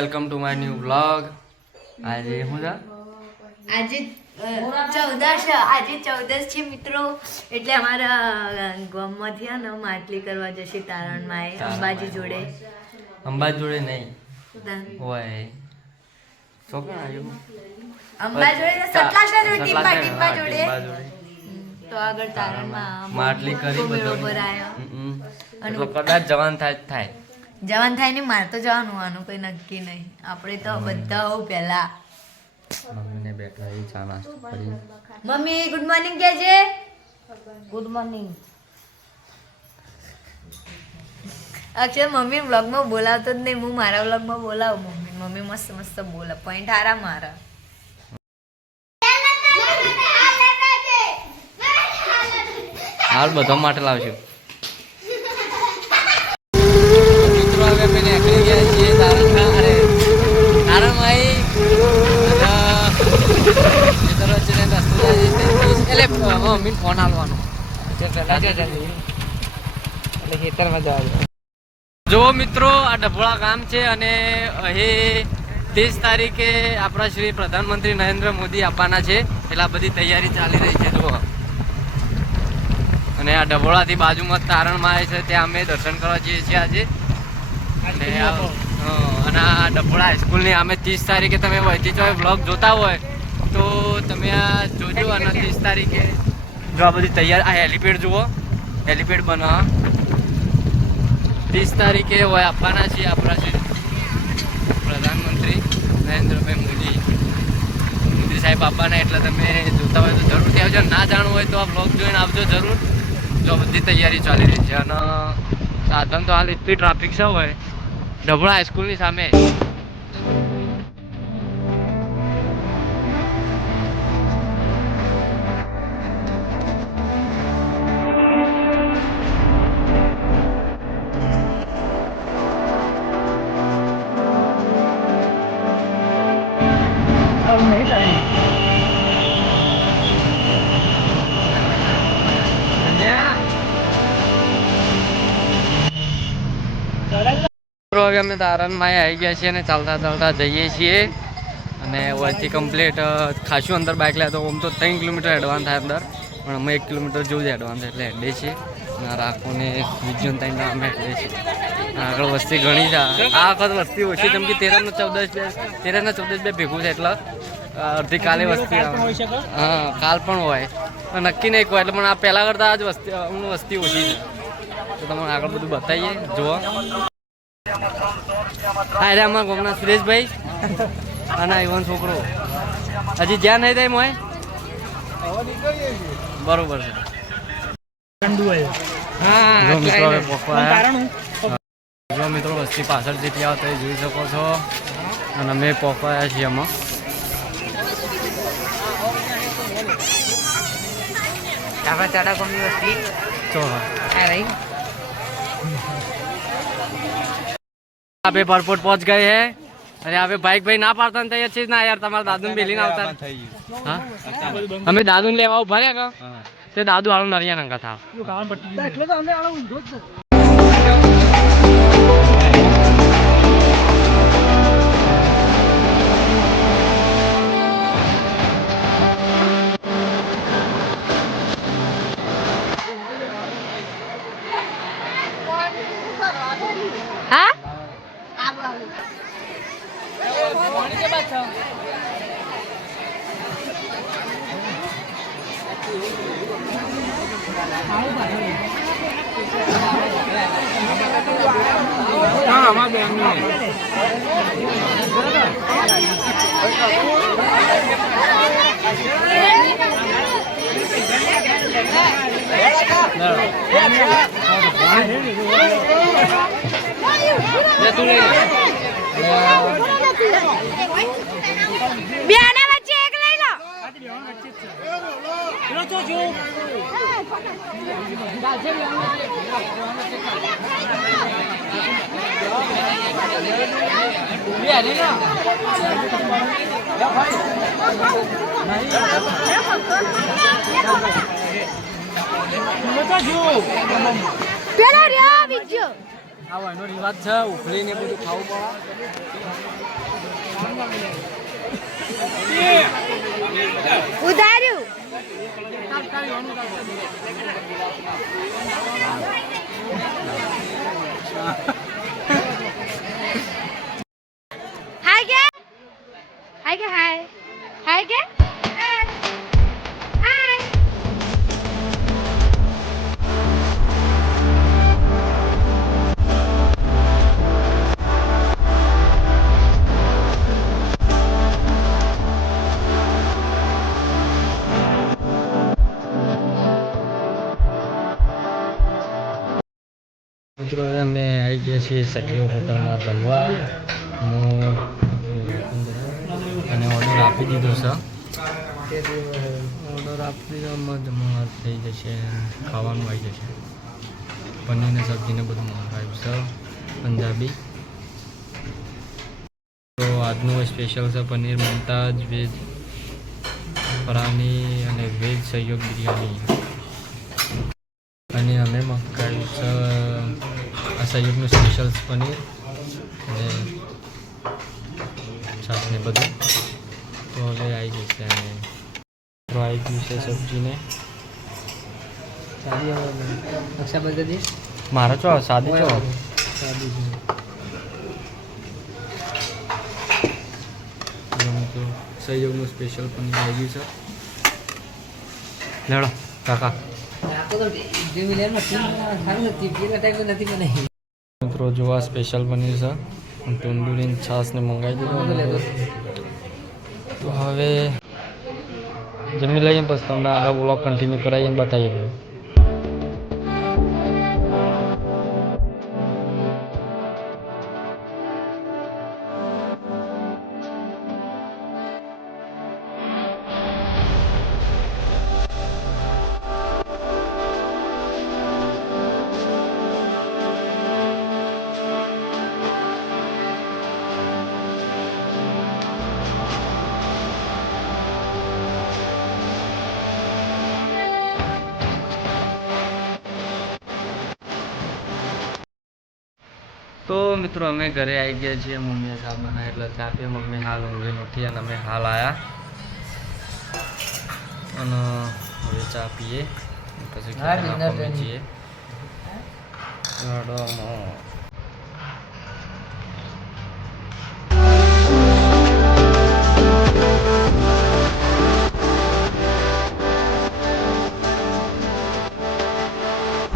Welcome to my new vlog. આજે હું આજે 14 છે મિત્રો, એટલે અમારા ગામમાંથી ને માટલી કરવા જશે તારણમાં અંબાજી જોડે. અંબાજી જોડે નહીં હોય છોકરા આવ્યું અંબા જોડે સતલાસના જોડે ટીપા જોડે તો આગળ તારણમાં માટલી કરી બરોબર આયો અને કદાચ જવાન જવાન થાય ને માર તો જવાનું આનું કોઈ નક્કી નહીં. આપણે તો બધા હો પહેલા મમ્મીને બેઠા એ ચા નાસ્તો કરી. મમ્મી ગુડ મોર્નિંગ કહેજે. Good morning. અક્ષર મમ્મી વ્લોગમાં બોલાવતો જ નહીં, હું મારા વ્લોગમાં બોલાવું. મમ્મી મસ્ત મસ્ત બોલે, પોઈન્ટ હારા મારા. હાલ બધા માટે લાવશું. મિત્રો હવે અમે નીકળી ગયા છીએ તારણમાં. અરે તારણમાં એટલે મમ્મીને ફોન આવવાનો એટલે ખેતરમાં જવા. જો મિત્રો આ ડભોળા ગામ છે અને અહીં 30 તારીખે આપણા શ્રી પ્રધાનમંત્રી નરેન્દ્ર મોદી આવવાના છે, એટલે આ બધી તૈયારી ચાલી રહી છે. જુઓ, અને આ ડભોળાથી બાજુમાં તારણમાં આવે છે, ત્યાં અમે દર્શન કરવા જઈએ છીએ આજે. અને આ ડભોળા હાઈસ્કૂલની અમે 30 તારીખે તમે વહીથી જો વ્લોગ જોતા હોય તો તમે આ જોજો. અને 30 તારીખે જો આ બધી તૈયાર, આ હેલિપેડ જુઓ, હેલિપેડ બનાવવા 30 તારીખે હોય આપવાના છીએ આપણા શ્રી પ્રધાનમંત્રી નરેન્દ્રભાઈ મોદી સાહેબ આપવાના. એટલે તમે જોતા હોય તો જરૂરથી આવજો, ના જાણવું હોય તો આ બ્લોગ જોઈને આવજો જરૂર. જો બધી તૈયારી ચાલી રહી છે અને સાધન તો હાલ એટલી ટ્રાફિક છે હોય ડભોળા હાઈસ્કૂલની સામે. હવે અમે તારણમાં આવી ગયા છીએ અને ચાલતા ચાલતા જઈએ છીએ. અને વયથી કમ્પ્લીટ ખાસું અંદર બાઇક લે તો આમ તો 3 કિલોમીટર એડવાન્સ થાય અંદર, પણ અમે 1 કિલોમીટર જેવું જ એડવાન્સ એટલે હેડે છીએ. અને રાખોને વિજ્ઞાન થઈને અમે હેડે છીએ. આગળ વસ્તી ઘણી છે, આ વખત વસ્તી ઓછી, જેમ કે 13 ભેગું છે એટલે અડધી કાલે વસ્તી હા કાલ પણ હોય નક્કી નહીં કોઈ, એટલે પણ આ પહેલાં કરતાં આજ વસ્તી ઓછી છે. તો તમને આગળ બધું બતાવીએ. જુઓ, હા રે અમારા ગામના સુરેશભાઈ અને ઈવન છોકરો હજી જ્યાં નહીં થાય મોય બરોબર છે. જો મિત્રો વસ્તી પાછળ જેટલી આવે તો જોઈ શકો છો. અને અમે પહોંચાયા છીએ આમાં. ચાડા કોમની વસ્તી તો यहाँ पे एयरपोर्ट पहुंच गए हैं. अरे यहाँ पे बाइक भाई ना पाड़ता नहीं अच्छी ना यार, तुम्हारा दादू बेली ना होता. हाँ हमें दादू ने लेवा भरे का ते दादू आलू नरिया रंग का था. हाँ बियाना बच्चे एक ले लो. चलो तो जो પેલા રહ્યા બીજો આવો એનો રિવાજ છે ઉખડીને બધું ખાવું પડે ઉધાર્યું હાય કે હાય કે હાય હાય કે મિત્રો અમે આવી ગયા છીએ સખીઓ હોટલમાં જમવા અને ઓર્ડર આપી દીધો છે ઓર્ડર આપી દીધોમાં જમવા થઈ જશે ખાવાનું આવી જશે પનીરની સબ્જીને બધું મંગાવ્યું છે પંજાબી તો આજનું સ્પેશિયલ છે પનીર મુમતાજ વેજ ફરાની અને વેજ સહયોગ બિરયાની અને અમે મંગાવ્યું છે આ સહયોગનું સ્પેશિયલ પનીર અને છાશને બધું તો હવે આવી જશે અને આવી ગયું છે સબ્જીને મારો ચો સાદી ચો તો સહયોગનું સ્પેશિયલ પનીર આવી ગયું છે લેડો કાકા મિત્રો જોવા સ્પેશિયલ પનીર છે તંદુરી છાશને મંગાવી દીધો તો હવે જમી લઈએ પછી તમને આગળ બ્લોગ કન્ટિન્યુ કરાવીને બતાવીએ તો મિત્રો અમે ઘરે આવી ગયા છીએ મમ્મીએ ચા બનાવી એટલે ચા પીએ મમ્મી હાલ ઊંઘી નથી અને અમે હાલ આવ્યા અને હવે ચા પીએ પછી છીએ